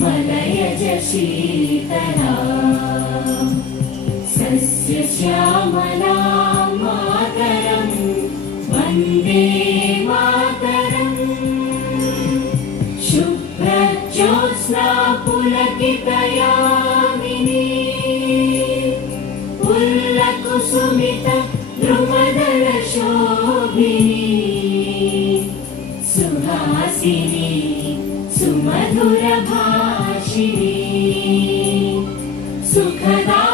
मलयज शीतला सस्यश्यामला मातरं वन्दे मातरम् शुभ्रज्योत्स्ना पुलकितयामिनी पुल्लकुसुमित द्रुमदल शोभिनी सुहासिनी सुमधुर भाषिणी सुखदा